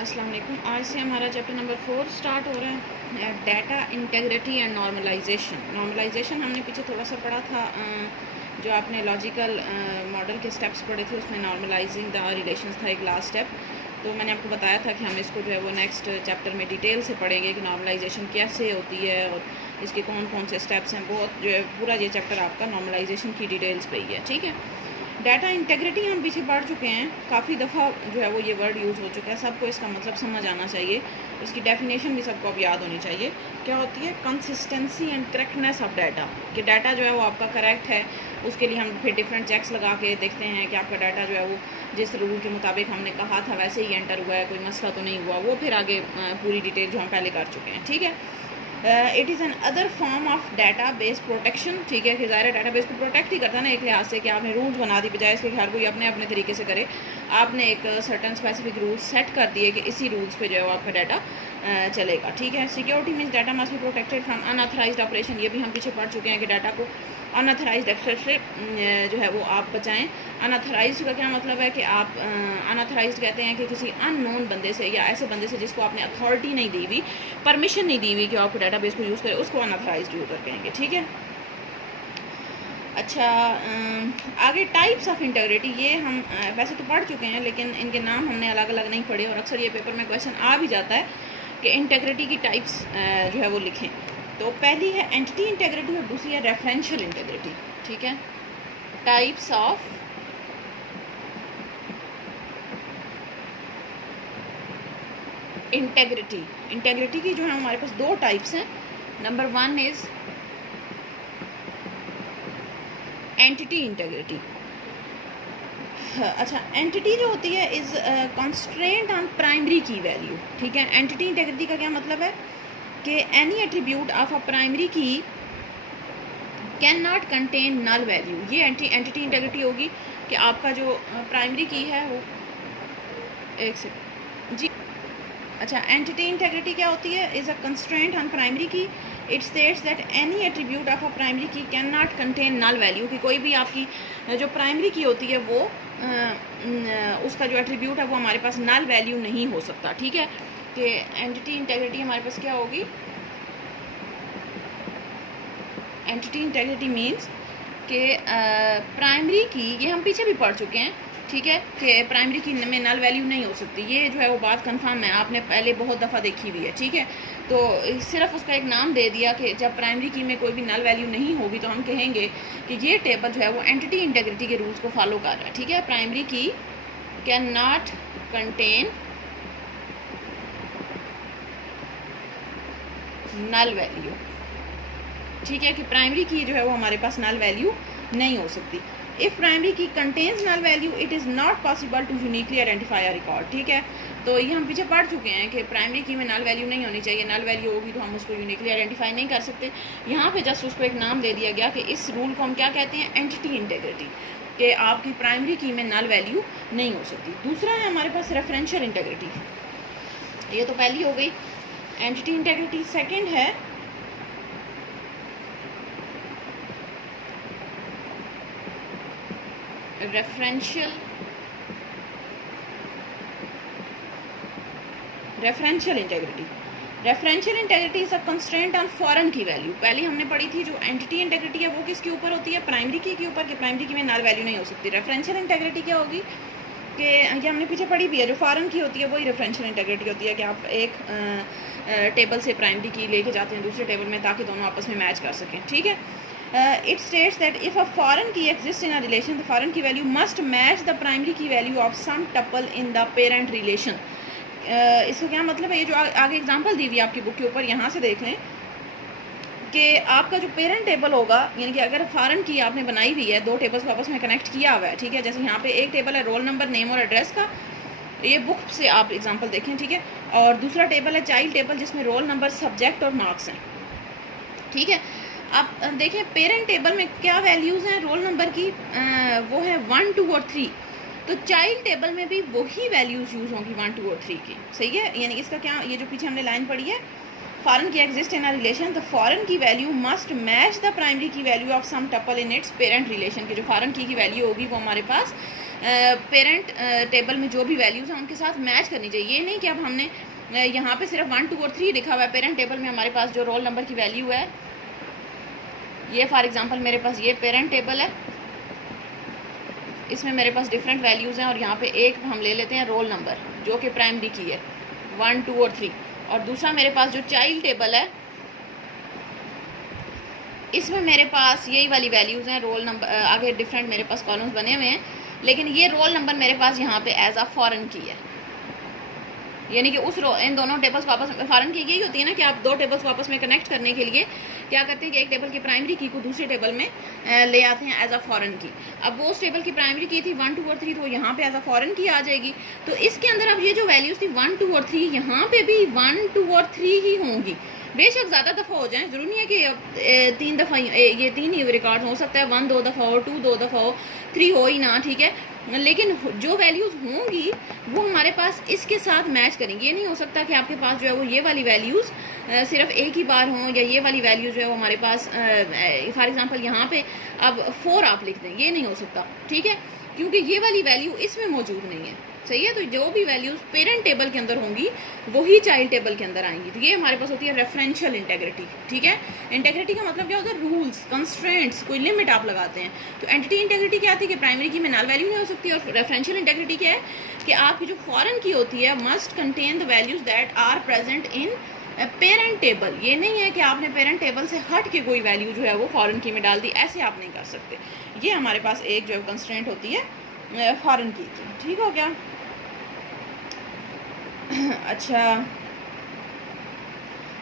अस्सलाम वालेकुम। आज से हमारा चैप्टर नंबर 4 स्टार्ट हो रहा है, data integrity and normalisation. Normalisation हमने पीछे थोड़ा सा पढ़ा था, जो आपने लॉजिकल मॉडल के स्टेप्स पढ़े थे उसमें नॉर्मलाइजिंग द रिलेशंस था एक लास्ट स्टेप। तो मैंने आपको बताया था कि हम इसको जो है वो नेक्स्ट चैप्टर में डिटेल से पढ़ेंगे कि नॉर्मलाइजेशन कैसे होती है और इसके कौन कौन से स्टेप्स हैं। बहुत जो है पूरा ये चैप्टर आपका नॉर्मलाइजेशन की डिटेल्स पे ही है, ठीक है। डाटा इंटेग्रिटी हम पीछे पढ़ चुके हैं, काफ़ी दफ़ा जो है वो ये वर्ड यूज़ हो चुका है, सबको इसका मतलब समझ आना चाहिए, इसकी डेफिनेशन भी सबको अब याद होनी चाहिए। क्या होती है? Consistency and correctness of data, कि डाटा जो है वो आपका करेक्ट है, उसके लिए हम फिर डिफरेंट चेक्स लगा के देखते हैं कि आपका डाटा जो है वो जिस रूल के मुताबिक हमने कहा था वैसे ही एंटर हुआ है, कोई मसला तो नहीं हुआ। वो फिर आगे पूरी डिटेल जो हम पहले कर चुके हैं, ठीक है। It is an other form of data base protection, ठीक है, कि ज़ाहिर डाटा बेस को प्रोटेक्ट ही करता है ना एक लिहाज से, कि आपने रूल्स बना दी, बजाय इसके कि हर कोई अपने अपने तरीके से करे। आपने एक सर्टन स्पेसिफिक रूल्स सेट कर दिए कि इसी रूल्स पे जो है वो आपका डाटा चलेगा, ठीक है। Security means data must be protected from unauthorised operation, ये भी हम पीछे पढ़ चुके हैं कि डाटा को अनऑथराइज्ड एक्सेस से जो है वो आप बचाएं। अनऑथराइज्ड का क्या मतलब है कि आप अनऑथराइज्ड कहते हैं कि किसी अननोन बंदे से या ऐसे बंदे से जिसको आपने अथॉरिटी नहीं दी हुई, परमिशन नहीं दी हुई कि आपको डाटाबेस को यूज़ करे, उसको अनऑथराइज्ड यूज़र कहेंगे, ठीक है। अच्छा, आगे टाइप्स ऑफ इंटेग्रिटी, ये हम वैसे तो पढ़ चुके हैं लेकिन इनके नाम हमने अलग अलग नहीं पढ़े, और अक्सर ये पेपर में क्वेश्चन आ भी जाता है कि इंटेग्रिटी की टाइप्स जो है वो लिखें। तो पहली है एंटिटी इंटेग्रिटी और दूसरी है रेफरेंशियल इंटेग्रिटी, ठीक है। टाइप्स ऑफ इंटेग्रिटी, इंटेग्रिटी की जो है हमारे पास दो टाइप्स हैं। Number 1 is entity integrity. अच्छा, एंटिटी जो होती है is constraint on primary key value, ठीक है। एंटिटी इंटेग्रिटी का क्या मतलब है कि any attribute of a primary key can not contain नल वैल्यू। ये एंटिटी इंटेग्रिटी होगी कि आपका जो प्राइमरी की है वो, एक सेकंड जी। अच्छा, एंटिटी इंटेग्रिटी क्या होती है? Is a constraint on primary key. It states that any attribute of a primary key can not contain नल वैल्यू, कि कोई भी आपकी जो प्राइमरी की होती है वो उसका जो एट्रीब्यूट है वो हमारे पास नल वैल्यू नहीं हो सकता, ठीक है। कि एंटिटी इंटेग्रिटी हमारे पास क्या होगी? एंटिटी इंटेग्रिटी मीन्स कि प्राइमरी की, ये हम पीछे भी पढ़ चुके हैं, ठीक है, कि प्राइमरी की में नल वैल्यू नहीं हो सकती। ये जो है वो बात कंफर्म है, आपने पहले बहुत दफ़ा देखी हुई है, ठीक है। तो सिर्फ उसका एक नाम दे दिया कि जब प्राइमरी की में कोई भी नल वैल्यू नहीं होगी तो हम कहेंगे कि ये टेबल जो है वो एंटिटी इंटेग्रिटी के रूल्स को फॉलो कर रहा है, ठीक है। Primary key can not contain null value, ठीक है, कि प्राइमरी की जो है वो हमारे पास नल वैल्यू नहीं हो सकती। If primary key contains null value it is not possible to uniquely identify a record, ठीक है। तो ये हम पीछे पढ़ चुके हैं कि प्राइमरी की में नल वैल्यू नहीं होनी चाहिए, नल वैल्यू होगी तो हम उसको यूनिकली आइडेंटिफाई नहीं कर सकते। यहाँ पे जस्ट उसको एक नाम दे दिया गया कि इस रूल को हम क्या कहते हैं? एंटिटी इंटेग्रिटी, कि आपकी प्राइमरी की में नल वैल्यू नहीं हो सकती। दूसरा है हमारे पास रेफरेंशियल इंटेग्रिटी, ये तो पहली हो गई एंटिटी इंटेग्रिटी। सेकेंड है referential integrity. Referential integrity is a constraint on foreign key value. पहले हमने पढ़ी थी जो एंटिटी इंटेग्रिटी है वो किसके ऊपर होती है? प्राइमरी की के ऊपर, कि प्राइमरी की में नल वैल्यू नहीं हो सकती। रेफरेंशियल इंटेग्रिटी क्या होगी कि ये हमने पीछे पढ़ी भी है, जो फॉरेन की होती है वही रेफरेंशियल इंटेग्रिटी होती है, कि आप एक टेबल से प्राइमरी की लेके जाते हैं दूसरे टेबल में ताकि दोनों आपस में मैच कर सकें, ठीक है। It states that if a foreign key exists in a relation, the foreign key value must match the primary key value of some tuple in the parent relation. इसका क्या मतलब है? ये जो आगे एग्जांपल दी हुई है आपकी बुक के ऊपर, यहाँ से देख लें कि आपका जो पेरेंट टेबल होगा, यानी कि अगर फॉरेन की आपने बनाई हुई है, दो टेबल्स को आपस में कनेक्ट किया हुआ है, ठीक है। जैसे यहाँ पे एक टेबल है रोल नंबर, नेम और एड्रेस का, ये बुक से आप एग्जांपल देखें, ठीक है। और दूसरा टेबल है चाइल्ड टेबल, जिसमें रोल नंबर, सब्जेक्ट और मार्क्स हैं, ठीक है। आप देखें पेरेंट टेबल में क्या वैल्यूज़ हैं रोल नंबर की, वो है 1, 2 और 3। तो चाइल्ड टेबल में भी वही वैल्यूज़ यूज़ होंगी 1, 2 और 3 की, सही है। यानी इसका क्या, ये जो पीछे हमने लाइन पढ़ी है, foreign key exist in a relation, the foreign key value must match the primary key value of some tuple in its parent relation, के जो फॉरेन की वैल्यू होगी वो हमारे पास पेरेंट टेबल में जो भी वैल्यूज़ हैं उनके साथ मैच करनी चाहिए। ये नहीं कि अब हमने यहाँ पे सिर्फ 1 2 और 3 लिखा हुआ है। पेरेंट टेबल में हमारे पास जो रोल नंबर की वैल्यू है, ये फॉर एग्जांपल मेरे पास ये पेरेंट टेबल है, इसमें मेरे पास डिफरेंट वैल्यूज़ हैं और यहाँ पे एक हम ले लेते हैं रोल नंबर जो कि प्राइमरी की है 1 2 और 3, और दूसरा मेरे पास जो चाइल्ड टेबल है इसमें मेरे पास यही वाली वैल्यूज़ हैं, रोल नंबर आगे डिफरेंट मेरे पास कॉलम्स बने हुए हैं, लेकिन ये रोल नंबर मेरे पास यहाँ पे एज अ फॉरेन की है। यानी कि इन दोनों टेबल्स को आपस में फॉरेन की यही होती है ना कि आप दो टेबल्स को आपस में कनेक्ट करने के लिए क्या करते हैं कि एक टेबल की प्राइमरी की को दूसरे टेबल में ले आते हैं एज अ फॉरेन की। अब वो उस टेबल की प्राइमरी की थी 1 2 और 3, तो यहाँ पे एज अ फॉरेन की आ जाएगी। तो इसके अंदर अब ये जो वैल्यूज़ थी 1 2 और 3, यहाँ पे भी 1 2 और 3 ही होंगी। बेशक ज़्यादा दफ़ा हो जाए, ज़रूरी नहीं है कि 3 दफ़ा ये 3 ही रिकॉर्ड हो सकता है, 1 2 दफ़ा हो, 2 2 दफ़ा हो, 3 हो ही ना, ठीक है। लेकिन जो वैल्यूज़ होंगी वो हमारे पास इसके साथ मैच करेंगी। ये नहीं हो सकता कि आपके पास जो है वो ये वाली वैल्यूज़ सिर्फ एक ही बार हों, या ये वाली वैल्यू जो है वो हमारे पास फॉर एग्जांपल यहाँ पे अब 4 आप लिख दें, ये नहीं हो सकता, ठीक है, क्योंकि ये वाली वैल्यू इसमें मौजूद नहीं है, सही है। तो जो भी वैल्यूज़ पेरेंट टेबल के अंदर होंगी वही चाइल्ड टेबल के अंदर आएंगी। तो ये हमारे पास होती है रेफरेंशियल इंटेग्रिटी, ठीक है। इंटेग्रिटी का मतलब क्या होता है, रूल्स, कंस्ट्रेंट्स, कोई लिमिट आप लगाते हैं। तो एंटिटी इंटेग्रिटी क्या आती है कि प्राइमरी की में नल वैल्यू नहीं हो सकती, और रेफरेंशियल इंटेग्रिटी क्या है कि आपकी जो फॉरेन की होती है must contain the values that are present in parent table. ये नहीं है कि आपने पेरेंट टेबल से हट के कोई वैल्यू जो है वो फॉरेन की में डाल दी, ऐसे आप नहीं कर सकते। ये हमारे पास एक जो है कंस्ट्रेंट होती है फॉरेन की, ठीक हो गया। अच्छा,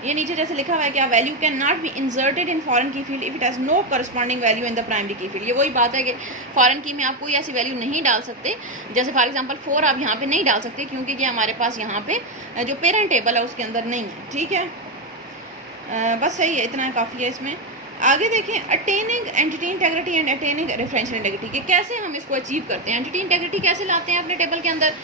ये नीचे जैसे लिखा हुआ है कि value can not be inserted in foreign key field if it has no corresponding value in the primary key field. ये वही बात है कि फॉरेन की में आप कोई ऐसी वैल्यू नहीं डाल सकते, जैसे फॉर एग्जांपल 4 आप यहाँ पे नहीं डाल सकते क्योंकि ये हमारे पास यहाँ पे जो पेरेंट टेबल है उसके अंदर नहीं है, ठीक है। बस सही है, इतना काफ़ी है इसमें। आगे देखें, attaining entity integrity and attaining referential integrity, कि कैसे हम इसको अचीव करते हैं। एंटिटी इंटेग्रिटी कैसे लाते हैं अपने टेबल के अंदर,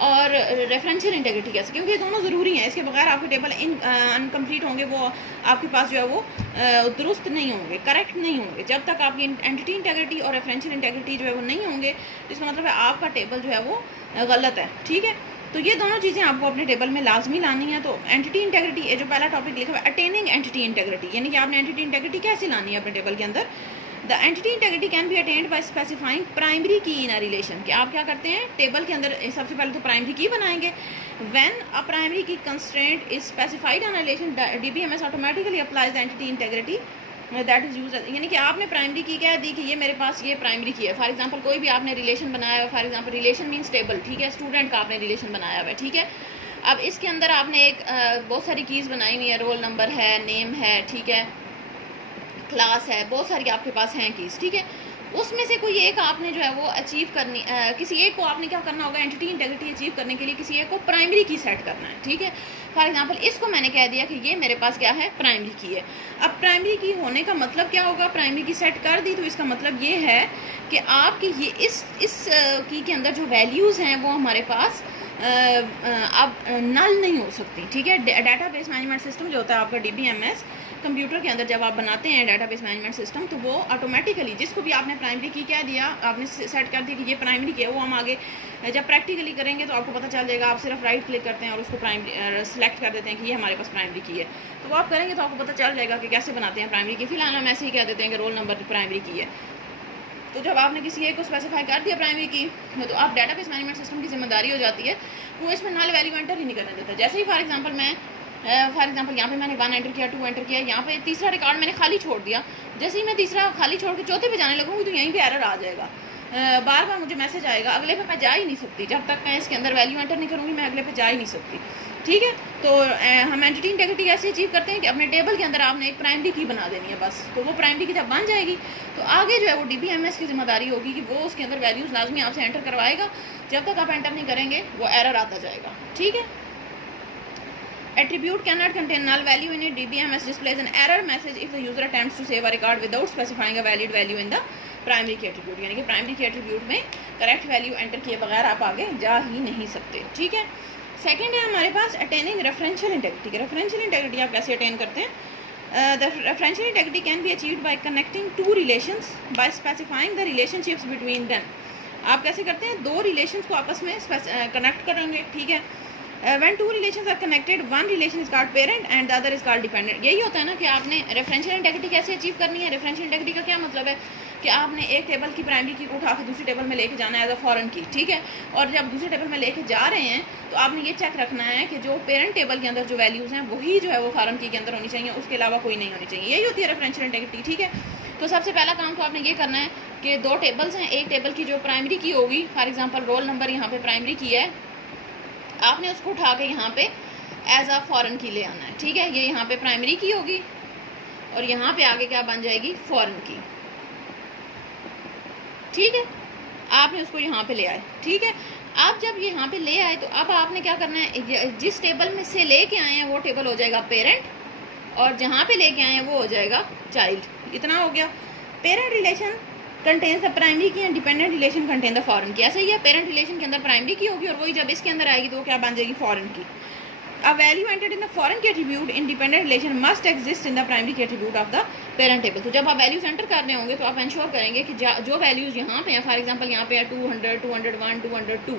और रेफरेंशियल इंटेग्रिटी कैसे, क्योंकि ये दोनों ज़रूरी हैं। इसके बगैर आपके टेबल अनकम्प्लीट होंगे, वो आपके पास जो है वो दुरुस्त नहीं होंगे, करेक्ट नहीं होंगे। जब तक आपकी एंटिटी इंटेग्रिटी और रेफरेंशियल इंटेग्रिटी जो है वो नहीं होंगे, इसका मतलब है आपका टेबल जो है वो गलत है, ठीक है। तो ये दोनों चीज़ें आपको अपने टेबल में लाजमी लानी है। तो एंटिटी इंटेग्रिटी, ये जो पहला टॉपिक लिखा हुआ है अटेनिंग एंटिटी इंटेग्रिटी, यानी कि आपने एंटिटी इंटेग्रिटी कैसे लानी है अपने टेबल के अंदर। The entity integrity can be attend bye specifying primary की इन अ रिलेशन, कि आप क्या करते हैं टेबल के अंदर सबसे पहले तो प्राइमरी की बनाएंगे। व्हेन अ प्राइमरी की constraint is specified in relation, DBMS automatically applies the entity integrity that is use, यानी कि आपने प्राइमरी की कह दी कि ये मेरे पास ये प्राइमरी की है। फॉर एग्जांपल कोई भी आपने रिलेशन बनाया हुआ, for example relation means table, ठीक है, स्टूडेंट का आपने रिलेशन बनाया हुआ है, ठीक है। अब इसके अंदर आपने एक बहुत सारी कीज़ बनाई हुई है, रोल नंबर है, नेम है, ठीक है, क्लास है, बहुत सारी आपके पास हैं कीज़, ठीक है। उसमें से कोई एक आपने जो है वो अचीव करनी, किसी एक को आपने क्या करना होगा, एंटिटी इंटेग्रिटी अचीव करने के लिए किसी एक को प्राइमरी की सेट करना है, ठीक है। फॉर एग्जांपल इसको मैंने कह दिया कि ये मेरे पास क्या है, प्राइमरी की है। अब प्राइमरी की होने का मतलब क्या होगा, प्राइमरी की सेट कर दी तो इसका मतलब ये है कि आपकी ये इस की के अंदर जो वैल्यूज़ हैं वो हमारे पास अब नल नहीं हो सकती, ठीक है। डेटाबेस मैनेजमेंट सिस्टम जो होता है आपका DBMS कंप्यूटर के अंदर जब आप बनाते हैं डेटाबेस मैनेजमेंट सिस्टम, तो वो ऑटोमेटिकली जिसको भी आपने प्राइमरी की कह दिया, आपने सेट कर दिया कि ये प्राइमरी की है, वो हम आगे जब प्रैक्टिकली करेंगे तो आपको पता चल जाएगा। आप सिर्फ राइट क्लिक करते हैं और उसको प्राइमरी सेलेक्ट कर देते हैं कि ये हमारे पास प्राइमरी की है, तो वो आप करेंगे तो आपको पता चल जाएगा कि कैसे बनाते हैं प्राइमरी की। फिलहाल हम ऐसे ही कह देते हैं कि रोल नंबर प्राइमरी की है। तो जब आपने किसी एक को स्पेसिफाई कर दिया प्राइमरी की, तो आप डेटाबेस मैनेजमेंट सिस्टम की जिम्मेदारी हो जाती है, वो इसमें नल वैल्यू एंटर ही नहीं करने देता। जैसे ही फॉर एग्जांपल यहाँ पे मैंने 1 एंटर किया, 2 एंटर किया, यहाँ पे तीसरा रिकॉर्ड मैंने खाली छोड़ दिया। जैसे ही मैं तीसरा खाली छोड़ के चौथे पे जाने लगूँगी तो यहीं पे एरर आ जाएगा, बार बार मुझे मैसेज आएगा, अगले पे मैं जा ही नहीं सकती। जब तक मैं इसके अंदर वैल्यू एंटर नहीं करूँगी मैं अगले पे जा ही नहीं सकती, ठीक है। तो हम एंटिटी इंटेग्रिटी कैसे अचीव करते हैं कि अपने टेबल के अंदर आपने एक प्राइमरी की बना देनी है बस। तो वो प्राइमरी की जब बन जाएगी तो आगे जो है वो DBMS की जिम्मेदारी होगी कि वो उसके अंदर वैल्यूज़ लाजमी आपसे एंटर करवाएगा। जब तक आप एंटर नहीं करेंगे वो एरर आता जाएगा, ठीक है। Attribute cannot contain null value in it. DBMS displays an error message if the user attempts to save a record without specifying a valid value in the primary key attribute, यानी कि primary की attribute में correct value enter किए बगैर आप आगे जा ही नहीं सकते, ठीक है। सेकंड है हमारे पास attaining referential integrity. Referential integrity आप कैसे अटेन करते हैं? The referential integrity can be achieved by connecting two relations by specifying the relationships between them. आप कैसे करते हैं, दो रिलेशंस को आपस में कनेक्ट करेंगे, ठीक है। When two relations are connected, one relation is called parent and the other is called dependent। यही होता है ना कि आपने रेफरेंशियल इंटेग्रिटी कैसे अचीव करनी है। रेफरेंशियल इंटेग्रिटी का क्या मतलब है कि आपने एक टेबल की प्राइमरी की को उठा के दूसरी टेबल में लेके जाना है एज अ फॉरेन की, ठीक है। और जब दूसरे टेबल में लेके जा रहे हैं तो आपने ये चेक रखना है कि जो पेरेंट टेबल के अंदर जो वैल्यूज़ हैं वही जो है वो फॉरेन की के अंदर होनी चाहिए, उसके अलावा कोई नहीं होनी चाहिए। यही होती है रेफरेंशियल इंटेग्रिटी, ठीक है। तो सबसे पहला काम तो आपने ये करना है कि दो टेबल्स हैं, एक टेबल की जो प्राइमरी की होगी, फॉर एग्जाम्पल रोल नंबर यहाँ पे प्राइमरी की है, आपने उसको उठा के यहाँ पे एज अ फॉरेन की ले आना है, ठीक है। ये यहाँ पे प्राइमरी की होगी और यहाँ पे आगे क्या बन जाएगी, फॉरेन की, ठीक है। आपने उसको यहाँ पे ले आए, ठीक है। आप जब यहाँ पे ले आए तो अब आपने क्या करना है, जिस टेबल में से लेके आए हैं वो टेबल हो जाएगा पेरेंट और जहाँ पे लेके आए हैं वो हो जाएगा चाइल्ड। इतना हो गया। Parent relation contains the primary key and dependent relation contain the foreign key. ऐसा ही है, पेरेंट रिलेशन के अंदर प्राइमरी की होगी और वही जब इसके अंदर आएगी तो क्या बन जाएगी, फॉरेन की। A value entered in the foreign key attribute in dependent relation must exist in the primary key attribute of the parent table। तो जब आप वैल्यूज एंटर कर रहे होंगे तो आप इंश्योर करेंगे कि जो वैल्यूज यहाँ पे हैं, फॉर एग्जांपल यहाँ पे है 200, 201, 202,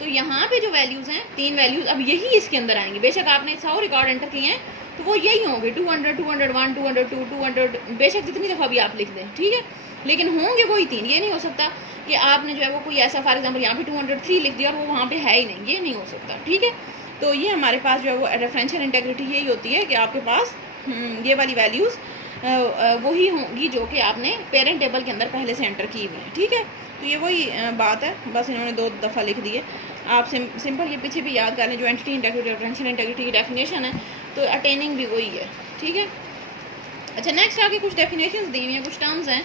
तो यहाँ पे जो वैल्यूज हैं, तीन वैल्यूज अब यही इसके अंदर आएंगी। बेशक आपने 100 रिकॉर्ड एंटर किए हैं तो वो यही होंगे, 200, 201, 202, 200, बेशक जितनी दफ़ा भी आप लिख दें, ठीक है, लेकिन होंगे वही तीन। ये नहीं हो सकता कि आपने जो है वो कोई ऐसा फॉर एग्जांपल यहाँ पे 203 लिख दिया और वो वहाँ पे है ही नहीं, ये नहीं हो सकता, ठीक है। तो ये हमारे पास जो है वो रेफरेंशियल इंटेग्रिटी यही होती है कि आपके पास ये वाली वैल्यूज़ वही होंगी जो कि आपने पेरेंट टेबल के अंदर पहले से एंटर की हुई है, ठीक है। तो ये वही बात है, बस इन्होंने 2 दफ़ा लिख दिए। आप सिंपल ये पीछे भी याद कर लें, जो एंटिटी इंटेग्रिटी रेफरेंशियल इंटेग्रिटी की डेफिनेशन है, तो अटेनिंग भी वही है, ठीक है। अच्छा, नेक्स्ट आगे कुछ डेफिनेशंस दी हुई हैं, कुछ टर्म्स हैं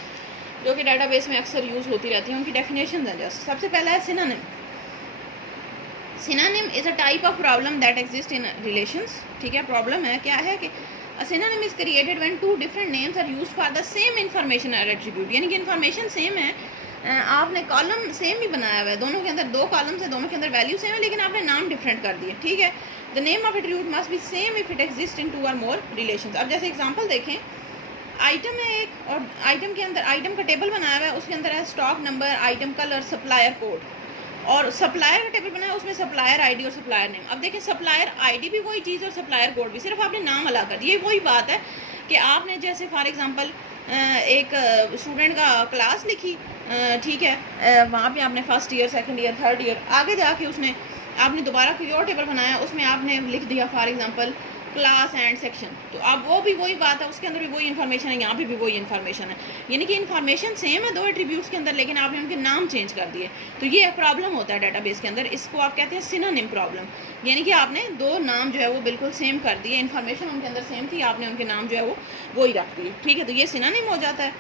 जो कि डाटाबेस में अक्सर यूज़ होती रहती हैं, उनकी डेफिनेशंस हैं जस्ट। सबसे पहला है synonym. Synonym is a type of problem that exist in relations, ठीक है। प्रॉब्लम है क्या है कि a synonym is created when two different names are used for the same information or attribute। यानी कि इन्फॉर्मेशन सेम है, आपने कॉलम सेम ही बनाया हुआ है, दोनों के अंदर 2 कॉलम्स है, दोनों के अंदर वैल्यू सेम है, लेकिन आपने नाम डिफरेंट कर दिए, ठीक है। The name of attribute must be same if it exist in 2 or more relations. अब जैसे एग्जांपल देखें, आइटम है एक और आइटम के अंदर आइटम का टेबल बनाया हुआ है, उसके अंदर है stock number, item colour, supplier code, और सप्लायर का टेबल बनाया है, उसमें सप्लायर आईडी और सप्लायर नेम। अब देखिए, सप्लायर आईडी भी वही चीज़ और सप्लायर कोड भी, सिर्फ आपने नाम अलग कर दिया। वही बात है कि आपने जैसे फॉर एग्जांपल एक स्टूडेंट का क्लास लिखी, ठीक है, वहाँ पे आपने first year, second year, third year, आगे जाके उसने आपने दोबारा कोई और टेबल बनाया, उसमें आपने लिख दिया for example class and section. तो अब वो भी वही बात है, उसके अंदर भी वही इन्फॉर्मेशन है, यहाँ पे भी वही इन्फॉर्मेशन है, यानी कि इन्फॉर्मेशन सेम है 2 एट्रीब्यूट्स के अंदर, लेकिन आपने उनके नाम चेंज कर दिए। तो ये प्रॉब्लम होता है डाटाबेस के अंदर, इसको आप कहते हैं सिनोनिम प्रॉब्लम, यानी कि आपने 2 नाम जो है वो बिल्कुल सेम कर दिए, इन्फॉर्मेशन उनके अंदर सेम थी, आपने उनके नाम जो है वो वही रख दिए, ठीक है। तो ये सिनोनिम हो जाता है।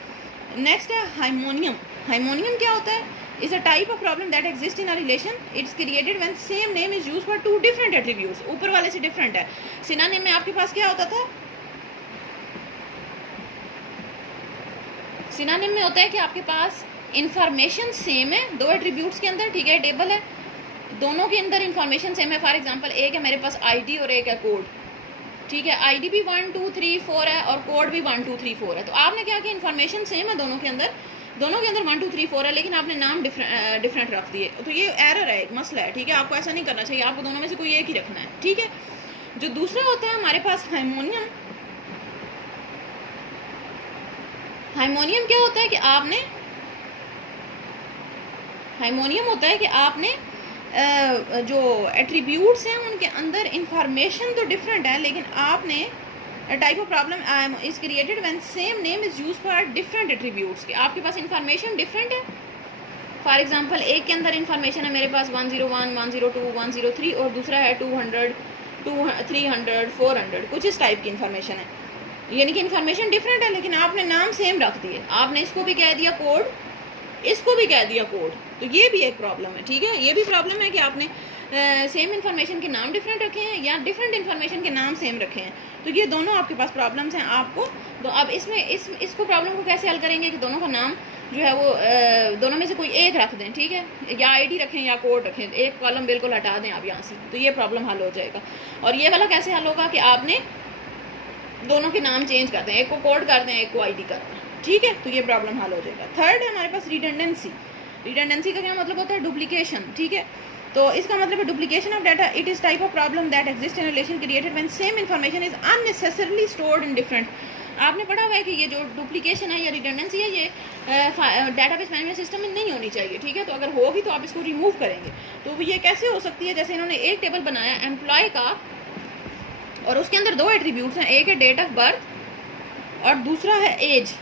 नेक्स्ट है हाइमोनियम। हाइमोनियम क्या होता है, is a type of problem that exists in a relation। It's created when same name is used for 2 different attributes। ऊपर वाले से डिफरेंट है। सिनोनिम में आपके पास क्या होता था, सिनोनिम में होता है कि आपके पास इंफॉर्मेशन सेम है 2 एट्रीब्यूट्स के अंदर, ठीक है, टेबल है, दोनों के अंदर इंफॉर्मेशन सेम है। फॉर एग्जांपल एक है मेरे पास आईडी और एक है कोड, ठीक है, आईडी भी 1 2 3 4 है और कोड भी 1 2 3 4 है। तो आपने क्या किया, इन्फॉर्मेशन सेम है दोनों के अंदर 1 2 3 4 है, लेकिन आपने नाम डिफरेंट रख दिए। तो ये एरर है, एक मसला है, ठीक है। आपको ऐसा नहीं करना चाहिए, आपको दोनों में से कोई एक ही रखना है, ठीक है। जो दूसरा होता है हमारे पास हाइमोनियम। हाइमोनियम क्या होता है कि आपने हाइमोनियम होता है कि आपने जो एट्रीब्यूट्स हैं उनके अंदर इंफॉर्मेशन तो डिफरेंट है, लेकिन आपने A type of problem is created when same name is used for different attributes। आपके पास इंफॉर्मेशन डिफरेंट है, फॉर एग्जांपल एक के अंदर इंफॉर्मेशन है मेरे पास 101, 102, 103 और दूसरा है 200, 300, 400, कुछ इस टाइप की इंफॉर्मेशन है, यानी कि इंफॉर्मेशन डिफरेंट है, लेकिन आपने नाम सेम रख दिए। आपने इसको भी कह दिया कोड, इसको भी कह दिया कोड, तो ये भी एक प्रॉब्लम है, ठीक है। ये भी प्रॉब्लम है कि आपने सेम इन्फॉर्मेशन के नाम डिफरेंट रखे हैं या डिफरेंट इन्फॉर्मेशन के नाम सेम रखे हैं। तो ये दोनों आपके पास प्रॉब्लम्स हैं आपको। तो अब इसमें इसको प्रॉब्लम को कैसे हल करेंगे कि दोनों का नाम जो है वो दोनों में से कोई एक रख दें, ठीक है, या आईडी रखें या कोड रखें, एक कॉलम बिल्कुल हटा दें आप यहाँ से, तो ये प्रॉब्लम हल हो जाएगा। और ये वाला कैसे हल होगा कि आपने दोनों के नाम चेंज कर दें, एक को कोड कर दें, एक को आईडी कर दें, ठीक है। तो ये प्रॉब्लम हल हो जाएगा। थर्ड है हमारे पास रिडंडेंसी। रिडंडेंसी का क्या मतलब होता है? डुप्लीकेशन, ठीक है। तो इसका मतलब है duplication of data, it is type of problem that exist in relation created when same information is unnecessarily stored in different. आपने पढ़ा हुआ है कि ये जो डुप्लीकेशन है या रिडंडेंसी है ये डाटाबेस मैनेजमेंट सिस्टम में नहीं होनी चाहिए, ठीक है। तो अगर होगी तो आप इसको रिमूव करेंगे। तो ये कैसे हो सकती है? जैसे इन्होंने एक टेबल बनाया एम्प्लॉय का और उसके अंदर दो एट्रीब्यूट्स हैं, एक है डेट ऑफ बर्थ और दूसरा है एज,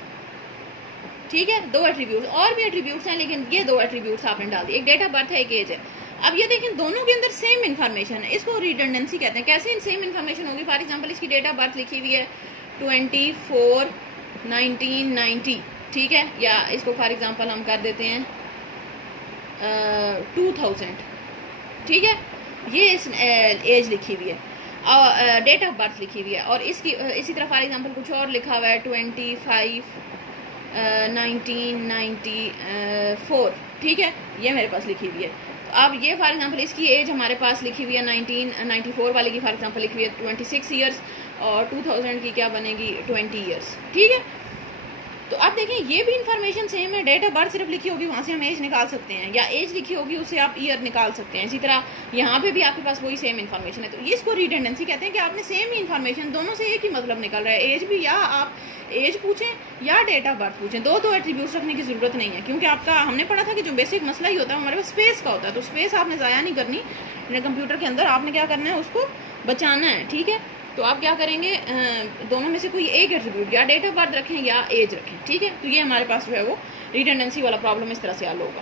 ठीक है। दो एट्रीब्यूट्स, और भी एट्रीब्यूट्स हैं लेकिन ये दो एट्रीब्यूट्स आपने डाल दिए, एक डेट ऑफ बर्थ है, एक एज है। अब ये देखें दोनों के अंदर सेम इन्फॉर्मेशन है, इसको रिडंडेंसी कहते हैं। कैसे सेम इन्फॉर्मेशन होगी? फॉर एग्जांपल इसकी डेट ऑफ बर्थ लिखी हुई है 24/1990, ठीक है, या इसको फॉर एग्जांपल हम कर देते हैं 2000, ठीक है। ये इस एज लिखी हुई है और डेट ऑफ बर्थ लिखी हुई है, और इसकी इसी तरह फॉर एग्जांपल कुछ और लिखा हुआ है 25/1994, ठीक है, ये मेरे पास लिखी हुई है। तो अब ये फॉर एग्जांपल इसकी एज हमारे पास लिखी हुई है 1994 वाले की फॉर एग्जांपल लिखी हुई है 26 ईयर्स और 2000 की क्या बनेगी 20 ईयर्स, ठीक है। तो अब देखें ये भी इन्फॉर्मेशन सेम है, डेट ऑफ बर्थ सिर्फ लिखी होगी, वहाँ से हम एज निकाल सकते हैं, या एज लिखी होगी उससे आप ईयर निकाल सकते हैं। इसी तरह यहाँ पे भी आपके पास वही सेम इन्फॉर्मेशन है। तो ये इसको रिडंडेंसी कहते हैं कि आपने सेम ही इन्फॉर्मेशन, दोनों से एक ही मतलब निकल रहा है, एज भी, या आप एज पूछें या डेट ऑफ बर्थ पूछें, दो एट्रीब्यूट्स रखने की ज़रूरत नहीं है। क्योंकि आपका हमने पढ़ा था कि जो बेसिक मसला ही होता है हमारे पास स्पेस का होता है। तो स्पेस आपने ज़ाया नहीं करनी कंप्यूटर के अंदर, आपने क्या करना है उसको बचाना है, ठीक है। तो आप क्या करेंगे, दोनों में से कोई एक एट्रीब्यूट या डेट ऑफ बर्थ रखें या एज रखें, ठीक है। तो ये हमारे पास जो है वो रिडंडेंसी वाला प्रॉब्लम इस तरह से हल होगा।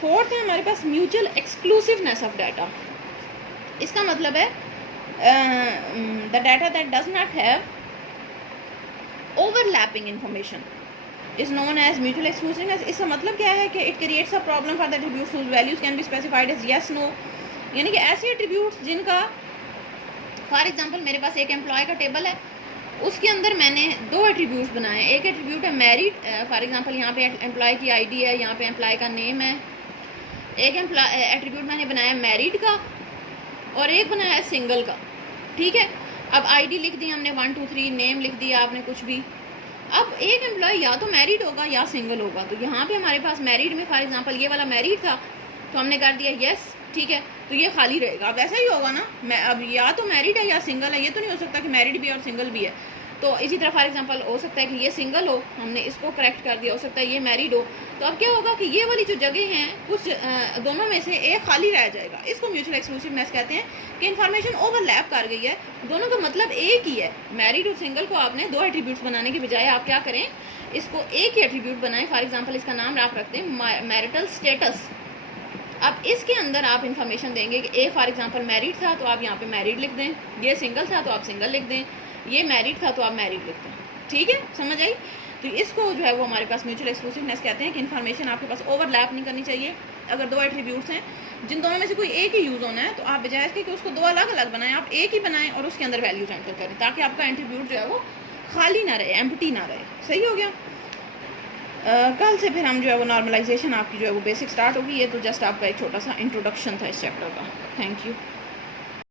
फोर्थ है हमारे पास म्यूचुअल एक्सक्लूसिवनेस ऑफ डाटा। इसका मतलब है the data that does not have overlapping information is known as mutual exclusiveness. इसका मतलब क्या है कि it creates a problem for the attributes whose values can be specified as yes no, यानी कि ऐसे एट्रीब्यूट्स जिनका फॉर एग्जांपल मेरे पास एक एम्प्लॉय का टेबल है, उसके अंदर मैंने दो एट्रीब्यूट्स बनाए। एक एट्रीब्यूट है मैरिड, फॉर एग्जांपल यहाँ पे एम्प्लॉय की आईडी है, यहाँ पे एम्प्लॉय का नेम है। एक एट्रीब्यूट मैंने बनाया मैरिड का और एक बनाया है सिंगल का, ठीक है। अब आईडी लिख दी हमने 1 2 3, नेम लिख दिया आपने कुछ भी। अब एक एम्प्लॉय या तो मैरिड होगा या सिंगल होगा। तो यहाँ पे हमारे पास मैरिड में फॉर एग्जांपल ये वाला मैरिड था तो हमने कर दिया येस, ठीक है, तो ये खाली रहेगा। अब ऐसा ही होगा ना, अब या तो मैरिड है या सिंगल है, ये तो नहीं हो सकता कि मैरिड भी और सिंगल भी है। तो इसी तरह फॉर एग्जांपल हो सकता है कि ये सिंगल हो, हमने इसको करेक्ट कर दिया, हो सकता है ये मैरिड हो। तो अब क्या होगा कि ये वाली जो जगह हैं कुछ दोनों में से एक खाली रह जाएगा। इसको म्यूचुअल एक्सक्लूसिवनेस कहते हैं कि इन्फॉर्मेशन ओवरलैप कर गई है, दोनों का मतलब एक ही है। मैरिड और सिंगल को आपने दो एट्रीब्यूट्स बनाने के बजाय आप क्या करें, इसको एक ही एट्रीब्यूट बनाएं। फॉर एग्जाम्पल इसका नाम आप रखते हैं मैरिटल स्टेटस। अब इसके अंदर आप इन्फॉर्मेशन देंगे कि ए फॉर एग्जांपल मैरिड था तो आप यहाँ पे मैरिड लिख दें, ये सिंगल था तो आप सिंगल लिख दें, ये मैरिड था तो आप मैरिड लिख दें, ठीक है, समझ आई। तो इसको जो है वो हमारे पास म्यूचुअल एक्सक्लूसिवनेस कहते हैं कि इन्फॉर्मेशन आपके पास ओवरलैप नहीं करनी चाहिए। अगर दो एट्रीब्यूट्स हैं जिन दोनों में से कोई एक ही यूज़ होना है तो आप बजाय इसके कि उसको दो अलग अलग बनाएं, आप एक ही बनाएं और उसके अंदर वैल्यूज एंटर करें ताकि आपका एट्रीब्यूट जो है वो खाली ना रहे, एम्प्टी ना रहे। सही हो गया। कल से फिर हम जो है वो नॉर्मलाइजेशन आपकी जो है वो बेसिक स्टार्ट होगी। ये तो जस्ट आपका एक छोटा सा इंट्रोडक्शन था इस चैप्टर का। Thank you.